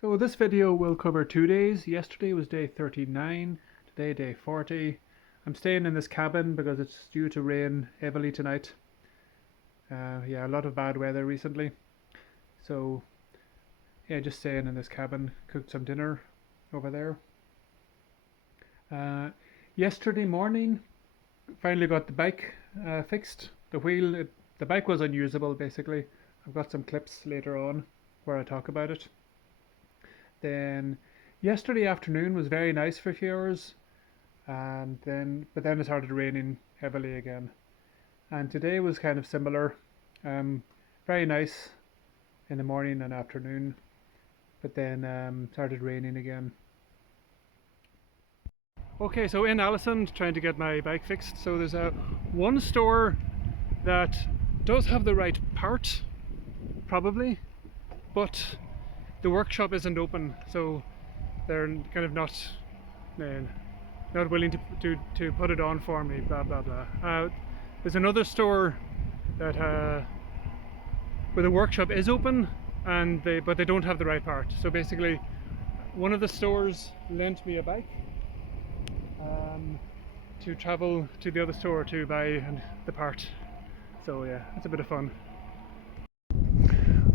So this video will cover 2 days. Yesterday was day 39, today day 40. I'm staying in this cabin because it's due to rain heavily tonight. Yeah, a lot of bad weather recently. So yeah, just staying in this cabin, cooked some dinner over there. Yesterday morning, finally got the bike fixed. The bike was unusable basically. I've got some clips later on where I talk about it. Then yesterday afternoon was very nice for a few hours, and but then it started raining heavily again. And today was kind of similar, very nice in the morning and afternoon, but then started raining again. Okay, so in Allison, trying to get my bike fixed. So there's one store that does have the right part, probably, but the workshop isn't open, so they're kind of not willing to put it on for me. Blah blah blah. There's another store that where the workshop is open, and but they don't have the right part. So basically, one of the stores lent me a bike to travel to the other store to buy the part. So yeah, it's a bit of fun.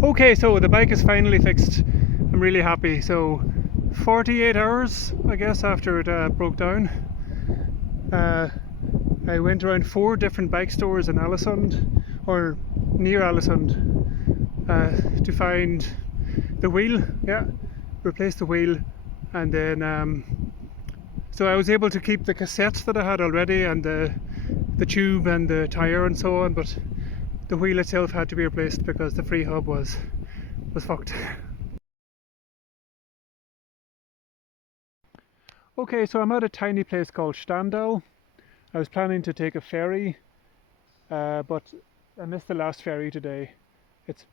Okay, so the bike is finally fixed. I'm really happy. So 48 hours, I guess, after it broke down. I went around 4 different bike stores in Allesund, or near Allesund, to find the wheel. Yeah, replace the wheel, and then so I was able to keep the cassette that I had already, and the tube and the tire and so on, but the wheel itself had to be replaced because the free hub was fucked. Okay, so I'm at a tiny place called Standal. I was planning to take a ferry, but I missed the last ferry today. It's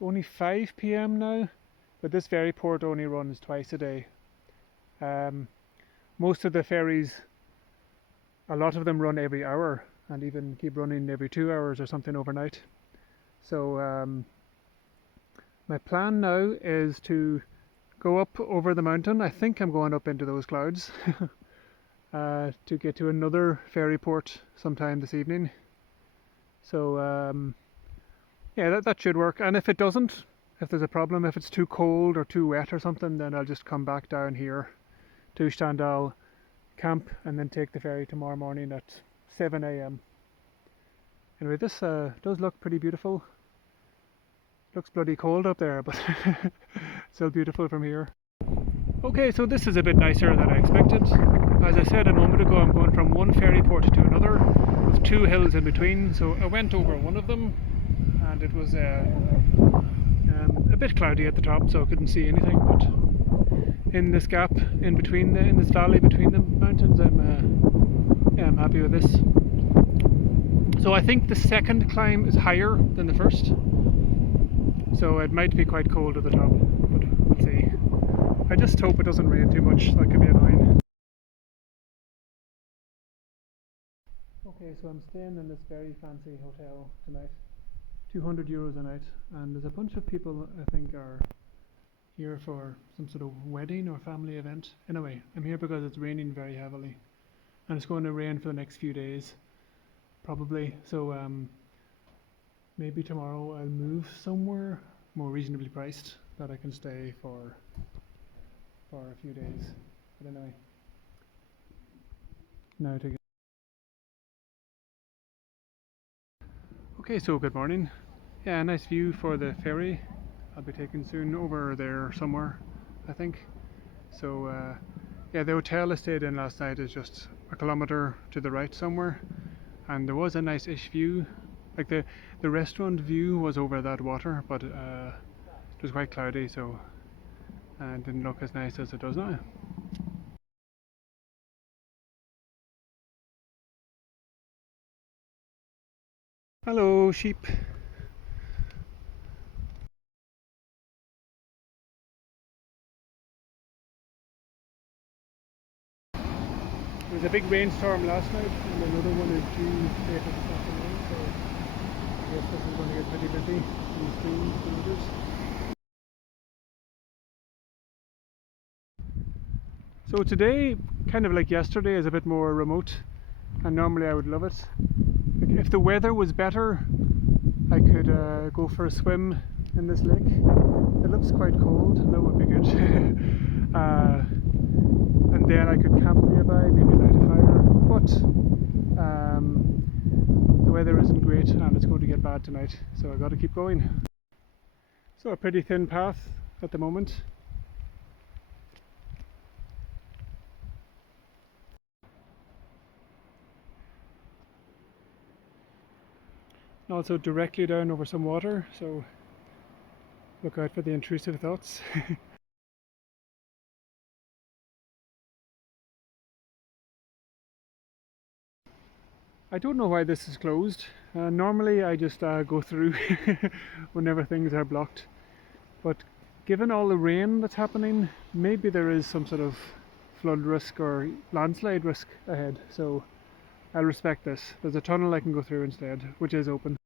only 5 p.m. now, but this ferry port only runs twice a day. Most of the ferries, a lot of them run every hour, and even keep running every 2 hours or something overnight. So my plan now is to go up over the mountain. I think I'm going up into those clouds to get to another ferry port sometime this evening. So yeah, that should work. And if it doesn't, if there's a problem, if it's too cold or too wet or something, then I'll just come back down here to Standal, camp, and then take the ferry tomorrow morning at 7 a.m. Anyway, this does look pretty beautiful. Looks bloody cold up there, but still beautiful from here. Okay, so this is a bit nicer than I expected. As I said a moment ago, I'm going from one ferry port to another with 2 hills in between. So I went over one of them, and it was a bit cloudy at the top, so I couldn't see anything. But in this gap in between, in this valley between the mountains, I'm happy with this. So I think the second climb is higher than the first, so it might be quite cold at the top, but we'll see. I just hope it doesn't rain too much, that could be annoying. Okay, so I'm staying in this very fancy hotel tonight, €200 a night, and there's a bunch of people I think are here for some sort of wedding or family event. Anyway, I'm here because it's raining very heavily, and it's going to rain for the next few days, probably. So maybe tomorrow I'll move somewhere more reasonably priced that I can stay for a few days. But anyway, now to get. Okay, so good morning. Yeah, a nice view for the ferry. I'll be taking soon over there somewhere, I think. So yeah, the hotel I stayed in last night is just a kilometre to the right somewhere, and there was a nice-ish view. Like the restaurant view was over that water, but it was quite cloudy, so it didn't look as nice as it does now. Hello, sheep. There was a big rainstorm last night, and another one is due later this afternoon, so I guess this is going to get pretty busy. These 3 kilometers. So today, kind of like yesterday, is a bit more remote, and normally I would love it. If the weather was better, I could go for a swim in this lake. It looks quite cold, and that would be good. And then I could camp nearby, maybe light a fire. But the weather isn't great, and it's going to get bad tonight, so I've got to keep going. So a pretty thin path at the moment. And also directly down over some water, so look out for the intrusive thoughts. I don't know why this is closed. Normally I just go through whenever things are blocked, but given all the rain that's happening, maybe there is some sort of flood risk or landslide risk ahead, so I'll respect this. There's a tunnel I can go through instead, which is open.